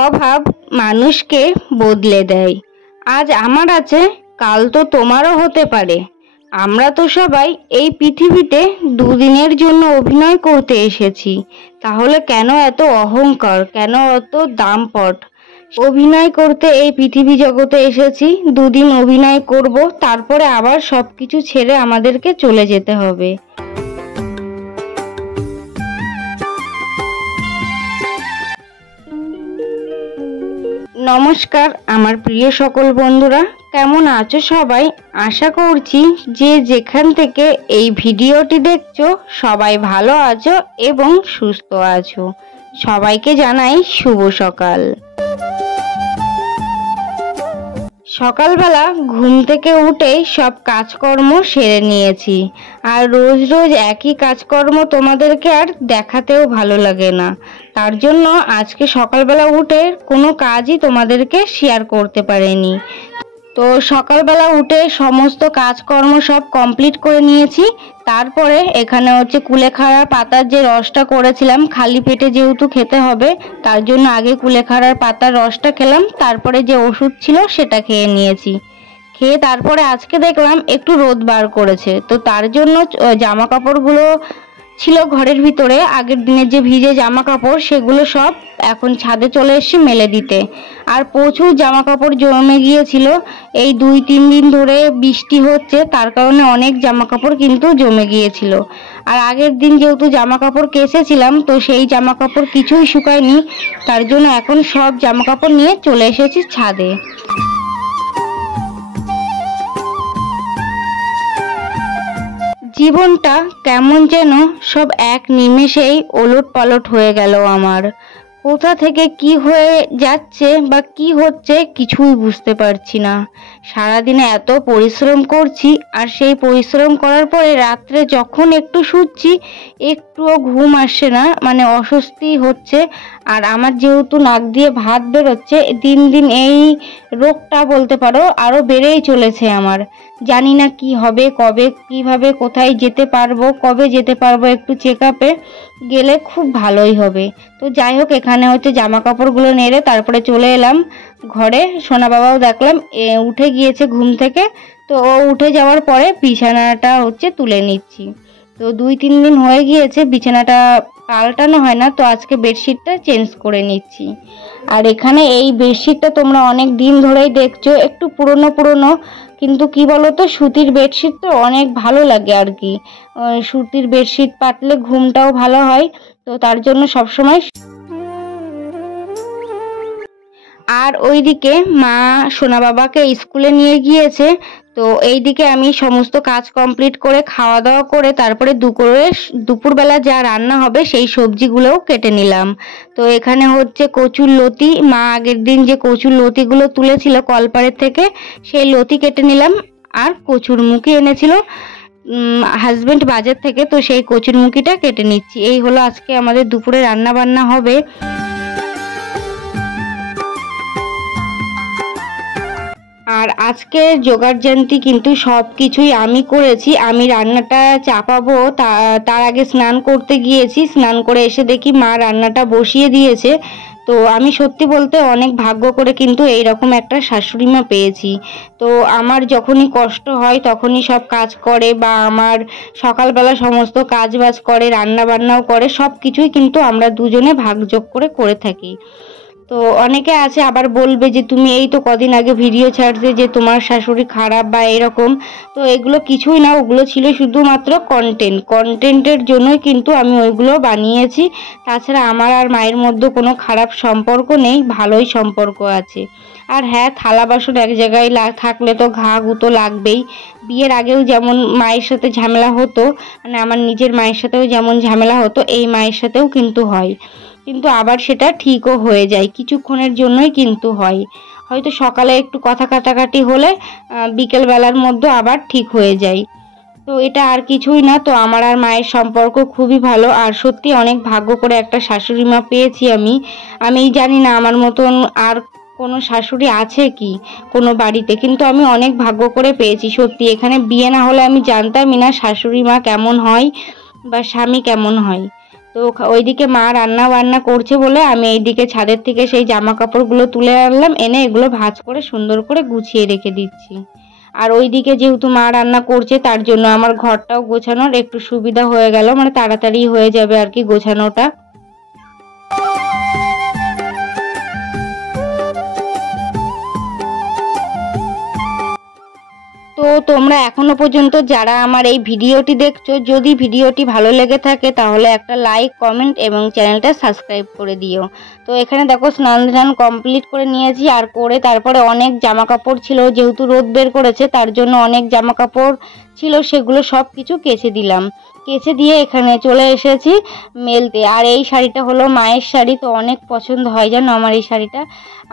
অভাব মানুষকে বদলে দেয়। আজ আমার আছে, কাল তো তোমারও হতে পারে। আমরা তো সবাই এই পৃথিবীতে দুদিনের জন্য অভিনয় করতে এসেছি। তাহলে কেন এত অহংকার, কেন এত দাম্পট? অভিনয় করতে এই পৃথিবী জগতে এসেছি, দুদিন অভিনয় করব, তারপরে আবার সবকিছু ছেড়ে আমাদেরকে চলে যেতে হবে। নমস্কার আমার প্রিয় সকল বন্ধুরা, কেমন আছো সবাই? আশা করছি যে যেখান থেকে এই ভিডিওটি দেখছো সবাই ভালো আছো এবং সুস্থ আছো। সবাইকে জানাই শুভ সকাল। সকালবেলা ঘুম থেকে উঠেই সব কাজকর্ম সেরে নিয়েছি। আর রোজ রোজ একই কাজকর্ম তোমাদেরকে আর দেখাতেও ভালো লাগে না। তার জন্য আজকে সকালবেলা উঠে কোনো কাজই তোমাদেরকে শেয়ার করতে পারিনি। তো সকালবেলা উঠে সমস্ত কাজকর্ম সব কমপ্লিট করে নিয়েছি। তারপরে এখানে কুলেখাড়ার পাতার যে রসটা করেছিলাম, খালি পেটে যেহেতু খেতে হবে তার জন্য আগে কুলেখাড়ার পাতার রসটা খেলাম, তারপরে যে ওষুধ ছিল সেটা খেয়ে নিয়েছি। খেয়ে তারপরে আজকে দেখলাম একটু রোদ বার করেছে, তো তার জন্য জামা কাপড়গুলো ছিল ঘরের ভিতরে, আগের দিনের যে ভিজে জামা কাপড় সেগুলো সব এখন ছাদে চলে এসেছি মেলে দিতে। আর প্রচুর জামা কাপড় জমে গিয়েছিল, এই 2-3 দিন ধরে বৃষ্টি হচ্ছে তার কারণে অনেক জামা কাপড় কিন্তু জমে গিয়েছিল। আর আগের দিন যেহেতু জামা কাপড় কেচেছিলাম তো সেই জামা কাপড় কিছুই শুকায়নি, তার জন্য এখন সব জামা কাপড় নিয়ে চলে এসেছি ছাদে। জীবনটা কেমন যেন সব এক নিমেষেই ওলট পালট হয়ে গেল আমার। কোথা থেকে কি হয়ে যাচ্ছে বা কি হচ্ছে কিছুই বুঝতে পারছি না। সারাদিনে এত পরিশ্রম করছি, আর সেই পরিশ্রম করার পরে রাত্রে যখন একটু শুচ্ছি একটুও ঘুম আসছে না, মানে অস্বস্তি হচ্ছে। আর আমার যেহেতু নাক দিয়ে ভাত বেরোচ্ছে, দিন দিন এই রোগটা বলতে পারো আরো বেড়েই চলেছে আমার। জানি না কি হবে, কবে কিভাবে কোথায় যেতে পারবো, কবে যেতে পারবো একটু চেক আপে গেলে খুব ভালোই হবে। তো যাই হোক, এখানে জামা কাপড়গুলো নেড়ে তারপরে চলে এলাম ঘরে। সোনা বাবাও দেখলাম উঠে গিয়েছে ঘুম থেকে, তো ও উঠে যাওয়ার পরে বিছানাটা তুলে নিচ্ছি। তো 2-3 দিন হয়ে গিয়েছে বিছানাটা পাল্টানো হয় না, তো আজকে বেডশিটটা চেঞ্জ করে নিচ্ছি। আর এখানে এই বেডশিটটা তোমরা অনেক দিন ধরেই দেখছো, একটু পুরনো পুরনো, কিন্তু কি বলতো সুতির বেডশিট তো অনেক ভালো লাগে আর কি। সুতির বেডশিট পাতলে ঘুমটাও ভালো হয়, তো তার জন্য সবসময়। আর ওইদিকে মা সোনা বাবাকে স্কুলে নিয়ে গিয়েছে, তো এইদিকে আমি সমস্ত কাজ কমপ্লিট করে খাওয়া দাওয়া করে তারপরে দুপুরবেলা যা রান্না হবে সেই সবজিগুলোও কেটে নিলাম। তো এখানে কচুর লতি, মা আগের দিন যে কচুর লতিগুলো তুলেছিল কলপাড়ের থেকে সেই লতি কেটে নিলাম। আর কচুর মুখি এনেছিল হাজবেন্ড বাজার থেকে, তো সেই কচুর মুখিটা কেটে নিচ্ছি। এই হলো আজকে আমাদের দুপুরে রান্না বান্না হবে। আর আজকে জোগাড়যন্ত্রী কিন্তু সব কিছুই আমি করেছি। আমি রান্নাটা চাপাবো তার আগে স্নান করতে গিয়েছি, স্নান করে এসে দেখি মা রান্নাটা বসিয়ে দিয়েছে। তো আমি সত্যি বলতে অনেক ভাগ্য করে কিন্তু এইরকম একটা শাশুড়ি মা পেয়েছি। তো আমার যখনই কষ্ট হয় তখনই সব কাজ করে, বা আমার সকালবেলা সমস্ত কাজ বাজ করে, রান্না বান্নাও করে, সব কিছুই কিন্তু আমরা দুজনে ভাগযোগ করে থাকি। তো অনেকে আছে আবার বলবে যে তুমি এই তো কদিন আগে ভিডিও ছাড়ছে যে তোমার শাশুড়ি খারাপ বা এরকম। তো এগুলো কিছুই না, ওগুলো ছিল শুধুমাত্র কন্টেন্টের জন্যই কিন্তু আমি ওইগুলো বানিয়েছি। তাছাড়া আমার আর মায়ের মধ্যে কোনো খারাপ সম্পর্ক নেই, ভালোই সম্পর্ক আছে। আর হ্যাঁ, থালা বাসন এক জায়গায় থাকলে তো ঘা গুঁতো লাগবেই। বিয়ের আগেও যেমন মায়ের সাথে ঝামেলা হতো, মানে আমার নিজের মায়ের সাথেও যেমন ঝামেলা হতো, এই মায়ের সাথেও কিন্তু হয়, কিন্তু আবার সেটা ঠিকও হয়ে যায়, কিছুক্ষণের জন্যই কিন্তু হয়। হয়তো সকালে একটু কথা কাটাকাটি হলে বিকেল বেলার মধ্যে আবার ঠিক হয়ে যায়। তো এটা আর কিছুই না। তো আমার আর মায়ের সম্পর্ক খুবই ভালো, আর সত্যি অনেক ভাগ্য করে একটা শাশুড়ি মা পেয়েছি আমি জানি না আমার মতন আর কোনো শাশুড়ি আছে কি কোনো বাড়িতে, কিন্তু আমি অনেক ভাগ্য করে পেয়েছি সত্যি। এখানে বিয়ে না হলে আমি জানতামই না শাশুড়ি মা কেমন হয় বা স্বামী কেমন হয়। তো ওইদিকে মা রান্না বান্না করছে বলে আমি এইদিকে ছাদের থেকে সেই জামা কাপড়গুলো তুলে আনলাম, এনে এগুলো ভাঁজ করে সুন্দর করে গুছিয়ে রেখে দিচ্ছি। আর ওইদিকে যেহেতু মা রান্না করছে তার জন্য আমার ঘরটাও গোছানোর একটু সুবিধা হয়ে গেল, মানে তাড়াতাড়ি হয়ে যাবে আর কি গোছানোটা। তো তোমরা এখনো পর্যন্ত যারা আমার এই ভিডিওটি দেখছো, যদি ভিডিওটি ভালো লেগে থাকে তাহলে একটা লাইক, কমেন্ট এবং চ্যানেলটা সাবস্ক্রাইব করে দিও। তো এখানে দেখো স্নান কমপ্লিট করে নিয়েছি, আর করে তারপরে অনেক জামা কাপড় ছিল, যেহেতু রোদ বের করেছে তার জন্য অনেক জামা কাপড় ছিল, সেগুলো সব কিছু কেচে দিলাম। কেচে দিয়ে এখানে চলে এসেছি মেলতে। আর এই শাড়িটা হলো মায়ের শাড়ি, তো অনেক পছন্দ হয় জানো আমার এই শাড়িটা।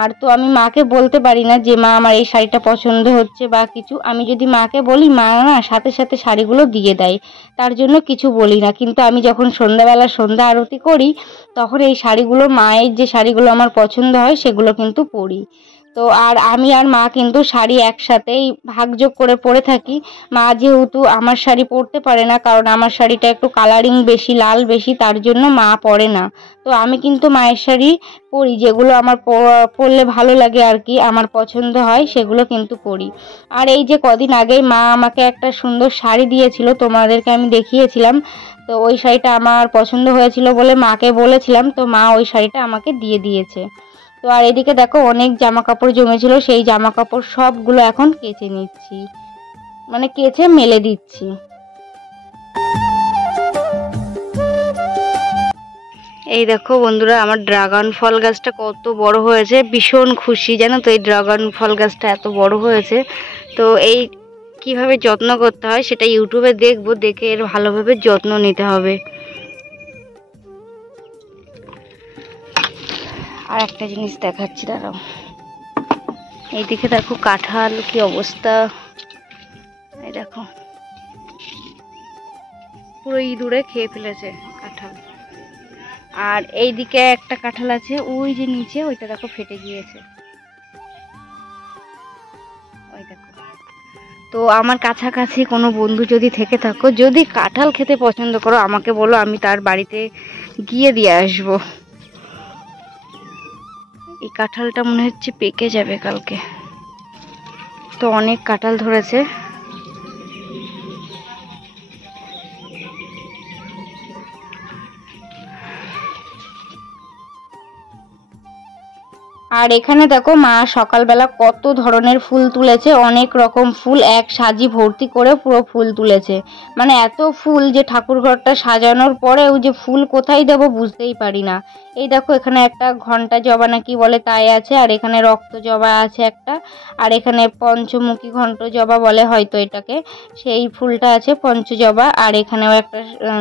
আর তো আমি মাকে বলতে পারি না যে মা আমার এই শাড়িটা পছন্দ হচ্ছে বা কিছু, আমি যদি মাকে বলি মা না সাথে সাথে শাড়িগুলো দিয়ে দেয়, তার জন্য কিছু বলি না। কিন্তু আমি যখন সন্ধ্যাবেলা সন্ধ্যা আরতি করি তখন এই শাড়িগুলো, মায়ের যে শাড়িগুলো আমার পছন্দ হয় সেগুলো কিন্তু পরি। তো আর আমি আর মা কিন্তু শাড়ি একসাথেই ভাগযোগ করে পরে থাকি। মা যেহেতু আমার শাড়ি পরতে পারে না, কারণ আমার শাড়িটা একটু কালারিং বেশি, লাল বেশি, তার জন্য মা পরে না। তো আমি কিন্তু মায়ের শাড়ি পরি, যেগুলো আমার পরলে ভালো লাগে আর কি, আমার পছন্দ হয় সেগুলো কিন্তু পরি। আর এই যে কদিন আগেই মা আমাকে একটা সুন্দর শাড়ি দিয়েছিল, তোমাদেরকে আমি দেখিয়েছিলাম। তো ওই শাড়িটা আমার পছন্দ হয়েছিল বলে মাকে বলেছিলাম, তো মা ওই শাড়িটা আমাকে দিয়ে দিয়েছে। তো আর এদিকে দেখো অনেক জামা কাপড় জমেছিল, সেই জামা কাপড় সবগুলো এখন কেচে নিচ্ছি, মানে কেচে মেলে দিচ্ছি। এই দেখো বন্ধুরা, আমার ড্রাগন ফল গাছটা কত বড় হয়েছে, ভীষণ খুশি জানো তো এই ড্রাগন ফল গাছটা এত বড় হয়েছে। তো এই কিভাবে যত্ন করতে হয় সেটা ইউটিউবে দেখবো, দেখে এর ভালোভাবে যত্ন নিতে হবে। আর একটা জিনিস দেখাচ্ছি দাঁড়াও, এইদিকে দেখো কাঁঠাল কি অবস্থা, এই দেখো পুরো ইঁদুরে খেয়ে ফেলেছে কাঁঠাল। আর এইদিকে একটা কাঁঠাল আছে ওই যে নিচে, ওইটা দেখো ফেটে গিয়েছে, ওই দেখো। তো আমার কাছাকাছি কোনো বন্ধু যদি থেকে থাকো, যদি কাঁঠাল খেতে পছন্দ করো আমাকে বলো, আমি তার বাড়িতে গিয়ে দিয়ে আসবো। এই কাঁঠালটা মনে হচ্ছে পেকে যাবে কালকে, তো অনেক কাঁঠাল ধরেছে। আর এখানে দেখো মা সকালবেলা কত ধরনের ফুল তুলেছে, অনেক রকম ফুল এক সাজি ভর্তি করে পুরো ফুল তুলেছে। মানে এত ফুল যে ঠাকুরঘরটা সাজানোর পরেও যে ফুল কোথায় দেবো বুঝতেই পারি না। এই দেখো এখানে একটা ঘন্টা জবা নাকি বলে তাই আছে, আর এখানে রক্ত জবা আছে একটা, আর এখানে পঞ্চমুখী ঘণ্ট জবা বলে হয়তো এটাকে, সেই ফুলটা আছে পঞ্চজবা। আর এখানেও একটা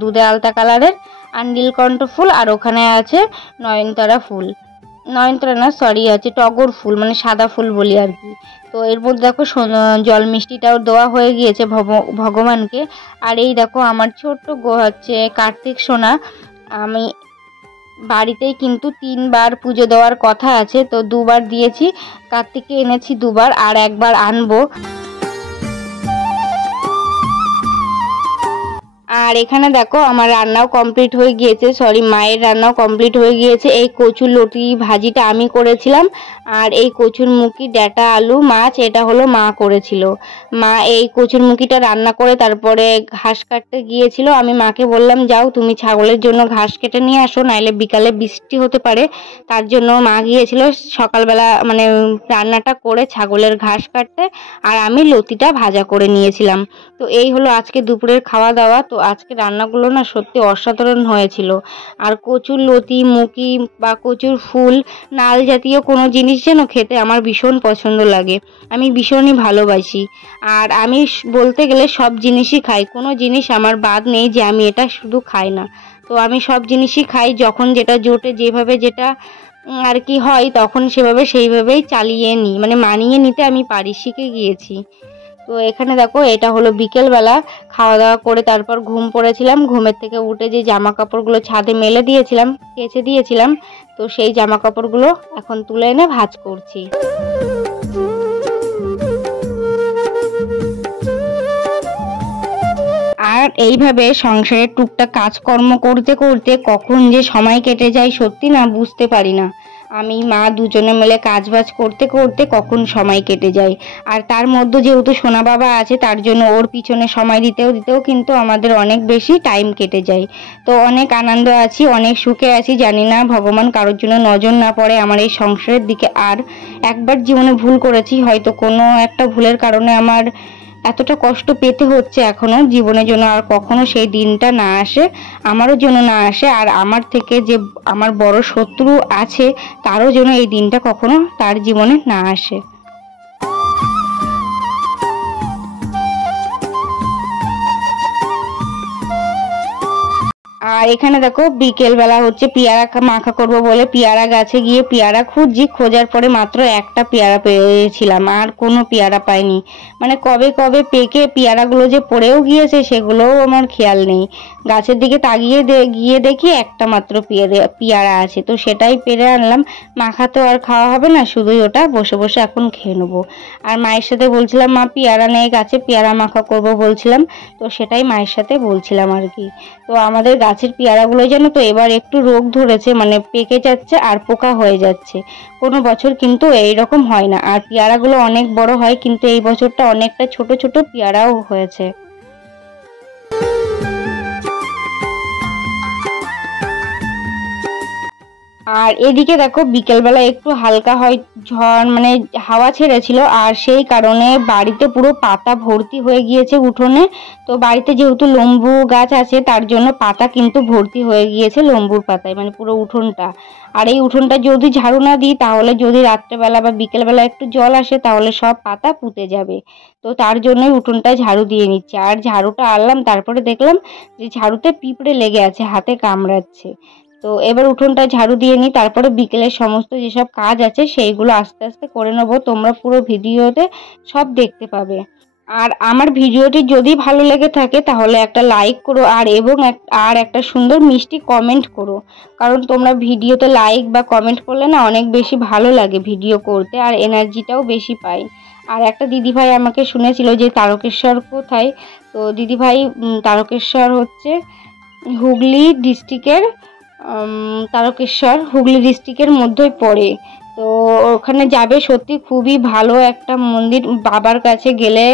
দুধে আলতা কালারের আর নীলকণ্ঠ ফুল, আর ওখানে আছে নয়নতারা ফুল, নয়নতারা না সরি আছে টগর ফুল, মানে সাদা ফুল বলি আর কি। তো এর মধ্যে দেখো জল মিষ্টিটাও দেওয়া হয়ে গিয়েছে ভগবানকে। আর এই দেখো আমার ছোট্ট হচ্ছে কার্তিক সোনা, আমি বাড়িতেই কিন্তু 3বার পুজো দেওয়ার কথা আছে, তো 2বার দিয়েছি, কার্তিকে এনেছি 2বার আর 1বার আনবো। আর এখানে দেখো আমার রান্নাও কমপ্লিট হয়ে গিয়েছে, সরি মায়ের রান্নাও কমপ্লিট হয়ে গিয়েছে। এই কচুর লতি ভাজিটা আমি করেছিলাম, আর এই কচুর মুখি ডাঁটা আলু মাছ এটা হলো মা করেছিল। মা এই কচুর মুখিটা রান্না করে তারপরে ঘাস কাটতে গিয়েছিল, আমি মাকে বললাম যাও তুমি ছাগলের জন্য ঘাস কেটে নিয়ে আসো, নাইলে বিকালে বৃষ্টি হতে পারে, তার জন্য মা গিয়েছিল সকালবেলা মানে রান্নাটা করে ছাগলের ঘাস কাটতে, আর আমি লতিটা ভাজা করে নিয়েছিলাম। তো এই হলো আজকে দুপুরের খাওয়া দাওয়া। তো আজকে রান্নাগুলো না সত্যি অসাধারণ হয়েছিল। আর কচুর লতি মুখি বা কচুর ফুল নাল জাতীয় কোনো জিনিস যেন খেতে আমার ভীষণ পছন্দ লাগে, আমি ভীষণই ভালোবাসি। আর আমি বলতে গেলে সব জিনিসই খাই, কোনো জিনিস আমার বাদ নেই যে আমি এটা শুধু খাই না। তো আমি সব জিনিসই খাই, যখন যেটা জোটে যেভাবে যেটা আর কি হয় তখন সেইভাবেই চালিয়ে নিই, মানে মানিয়ে নিতে আমি পারি, শিখে গিয়েছি। তো এখানে দেখো এটা হলো বিকেলবেলা, খাওয়া দাওয়া করে তারপর ঘুম পড়েছিলাম, ঘুমের থেকে উঠে যে জামা কাপড়গুলো ছাদে মেলে দিয়েছিলাম, কেচে দিয়েছিলাম, তো সেই জামা কাপড়গুলো এখন তুলে এনে ভাঁজ করছি। আর আর এইভাবে সংসারের টুকটাক কাজকর্ম করতে করতে কখন যে সময় কেটে যায় সত্যি না বুঝতে পারি না। আমি মা দুজনে মিলে কাজবাজ করতে করতে কখন সময় কেটে যায়। আর তার মধ্যে যেহেতু সোনা বাবা আছে তার জন্য ওর পিছনে সময় দিতেও দিতেও কিন্তু আমাদের অনেক বেশি টাইম কেটে যায়। তো অনেক আনন্দ আছি, অনেক সুখে আছি। জানি না ভগবান কারোর জন্য নজর না পড়ে আমার এই সংসারের দিকে। আর একবার জীবনে ভুল করেছি, হয়তো কোনো একটা ভুলের কারণে আমার এতটা কষ্ট পেতে হচ্ছে এখনো। জীবনের জন্য আর কখনো সেই দিনটা না আসে, আমারও জন্য না আসে, আর আমার থেকে যে আমার বড় শত্রু আছে তারও যেন এই দিনটা কখনো তার জীবনে না আসে। আর এখানে দেখো বিকেল বেলা হচ্ছে পেয়ারা মাখা করব বলে পেয়ারা গাছে গিয়ে পেয়ারা খুঁজছি, খোঁজার পরে মাত্র একটা পেয়ারা পেয়েছিলাম, আর কোনো পেয়ারা পাইনি। মানে কবে কবে পেকে পেয়ারাগুলো যে পড়েও গিয়েছে সেগুলোও আমার খেয়াল নেই। গাছের দিকে তাকিয়ে গিয়ে দেখি একটা মাত্র পেয়ারা আছে, তো সেটাই পেরে আনলাম। মাখা তো আর খাওয়া হবে না, শুধুই ওটা বসে বসে এখন খেয়ে নেবো। আর মায়ের সাথে বলছিলাম মা পেয়ারা নেই গাছে, পেয়ারা মাখা করব বলছিলাম, তো সেটাই মায়ের সাথে বলছিলাম আর কি। তো আমাদের গাছের পেয়ারাগুলো যেন তো এবার একটু রোগ ধরেছে, মানে পেকে যাচ্ছে আর পোকা হয়ে যাচ্ছে। কোনো বছর কিন্তু এইরকম হয় না, আর পেয়ারাগুলো অনেক বড় হয়, কিন্তু এই বছরটা অনেকটা ছোট ছোট পেয়ারাও হয়েছে। আর এদিকে দেখো বিকেলবেলা একটু হালকা হয় ঝড়, মানে হাওয়া ছেড়েছিল, আর সেই কারণে বাড়িতে পুরো পাতা ভর্তি হয়ে গিয়েছে উঠোনে। তো বাড়িতে যেহেতু লেম্বু গাছ আছে তার জন্য পাতা কিন্তু ভর্তি হয়ে গিয়েছে লেম্বুর পাতায়, মানে পুরো উঠোনটা। আর এই উঠোনটা যদি ঝাড়ু না দিই, তাহলে যদি রাত্রেবেলা বা বিকেলবেলা একটু জল আসে তাহলে সব পাতা পুঁতে যাবে। তো তার জন্যই উঠোনটা ঝাড়ু দিয়ে নিচ্ছে। আর ঝাড়ুটা আনলাম, তারপরে দেখলাম যে ঝাড়ুতে পিঁপড়ে লেগে আছে, হাতে কামড়াচ্ছে। তো এবার উঠোনটা ঝাড়ু দিয়ে নিই, তারপরে বিকেলের সমস্ত যেসব কাজ আছে সেইগুলো আস্তে আস্তে করে নেবো। তোমরা পুরো ভিডিওতে সব দেখতে পাবে। আর আমার ভিডিওটি যদি ভালো লেগে থাকে তাহলে একটা লাইক করো, আর একটা সুন্দর মিষ্টি কমেন্ট করো। কারণ তোমরা ভিডিওতে লাইক বা কমেন্ট করলে না অনেক বেশি ভালো লাগে ভিডিও করতে, আর এনার্জিটাও বেশি পাই। আর একটা দিদিভাই আমাকে শুনেছিল যে তারকেশ্বর কোথায়। তো দিদিভাই তারকেশ্বর হচ্ছে হুগলি ডিস্ট্রিক্টের, তারকেশ্বর হুগলি ডিস্ট্রিক্টের মধ্যেই পড়ে। তো ওখানে যাবে, সত্যি খুবই ভালো একটা মন্দির। বাবার কাছে গেলে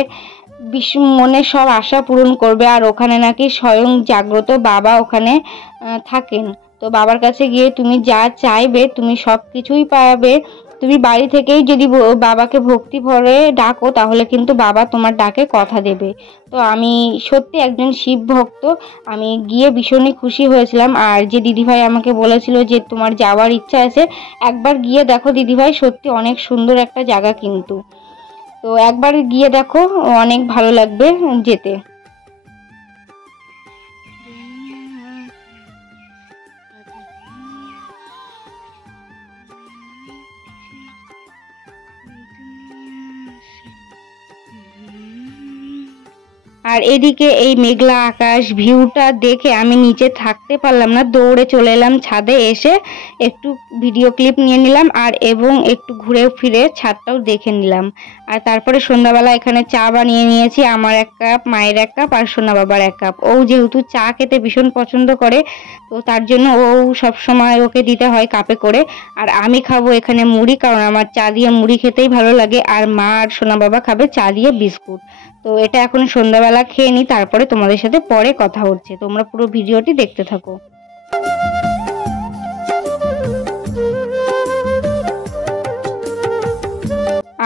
মনের সব আশা পূরণ করবে। আর ওখানে নাকি স্বয়ং জাগ্রত বাবা ওখানে থাকেন। তো বাবার কাছে গিয়ে তুমি যা চাইবে তুমি সব কিছুই পাবে। তুমি বাড়ি থেকেই যদি বাবাকে ভক্তি ভরে ডাকো তাহলে কিন্তু বাবা তোমার ডাকে কথা দেবে। তো আমি সত্যি একজন শিব ভক্ত, আমি গিয়ে ভীষণই খুশি হয়েছিলাম। আর যে দিদিভাই আমাকে বলেছিল যে তোমার যাওয়ার ইচ্ছা আছে, একবার গিয়ে দেখো দিদিভাই, সত্যি অনেক সুন্দর একটা জায়গা কিন্তু। তো একবার গিয়ে দেখো, অনেক ভালো লাগবে যেতে। আর এদিকে এই মেঘলা আকাশ ভিউটা দেখে আমি নিচে থাকতে পারলাম না, দৌড়ে চলে এলাম ছাদে। এসে একটু ভিডিও ক্লিপ নিয়ে নিলাম, আর একটু ঘুরে ফিরে ছাদটাও দেখে নিলাম। আর তারপরে সন্ধ্যাবেলা এখানে চা বানিয়ে নিয়েছি, আমার 1 কাপ, মায়ের 1 কাপ, আর সোনা বাবার 1 কাপ। ও যেহেতু চা খেতে ভীষণ পছন্দ করে, তো তার জন্য সবসময় ওকে দিতে হয় কাপে করে। আর আমি খাবো এখানে মুড়ি, কারণ আমার চা দিয়ে মুড়ি খেতেই ভালো লাগে। আর মা আর সোনা বাবা খাবে চা দিয়ে বিস্কুট। তো এটা এখন সন্ধ্যাবেলা খেয়ে নিই, তারপরে তোমাদের সাথে পরে কথা হচ্ছে। তোমরা পুরো ভিডিওটি দেখতে থাকো।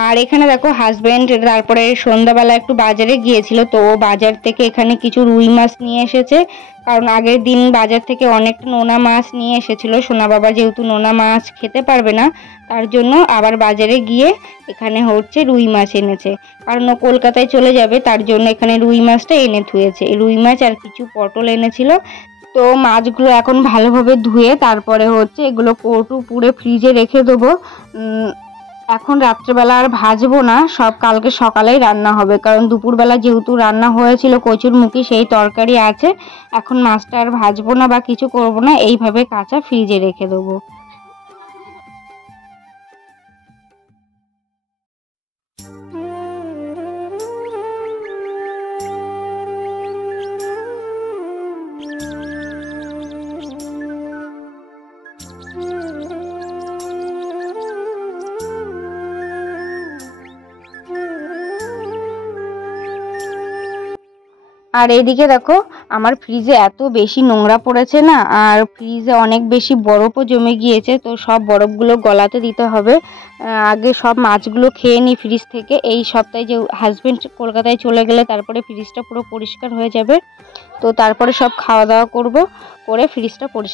আর এখানে দেখো হাজবেন্ড তারপরে সন্ধ্যাবেলা একটু বাজারে গিয়েছিল, তো ও বাজার থেকে এখানে কিছু রুই মাছ নিয়ে এসেছে। কারণ আগের দিন বাজার থেকে অনেকটা নোনা মাছ নিয়ে এসেছিল। সোনা বাবা যেহেতু নোনা মাছ খেতে পারবে না, তার জন্য আবার বাজারে গিয়ে এখানে হচ্ছে রুই মাছ এনেছে। কারণ ও কলকাতায় চলে যাবে, তার জন্য এখানে রুই মাছটা এনে ধুয়েছে। রুই মাছ আর কিছু পটল এনেছিল। তো মাছগুলো এখন ভালোভাবে ধুয়ে তারপরে হচ্ছে এগুলো কৌটো পুরে ফ্রিজে রেখে দেবো। এখন রাত্রেবেলা আর ভাজবো না, সব কালকে সকালেই রান্না হবে। কারণ দুপুরবেলা যেহেতু রান্না হয়েছিল কচুরমুখী, সেই তরকারি আছে। এখন মাছটা আর ভাজবো না বা কিছু করবো না, এইভাবে কাঁচা ফ্রিজে রেখে দেবো। আর এদিকে দেখো আমার ফ্রিজে এত বেশি নোংরা পড়েছে না, আর ফ্রিজে অনেক বেশি বরফও জমে গিয়েছে, তো সব বরফগুলো গলাতে দিতে হবে। আগে সব মাছগুলো খেয়ে নিই ফ্রিজ থেকে। এই সপ্তাহে যে হাজবেন্ড কলকাতায় চলে গেলে তারপরে ফ্রিজটা পুরো পরিষ্কার হয়ে যাবে, তো তারপরে সব খাওয়া দাওয়া করব, করে ফ্রিজটা পরিষ্কার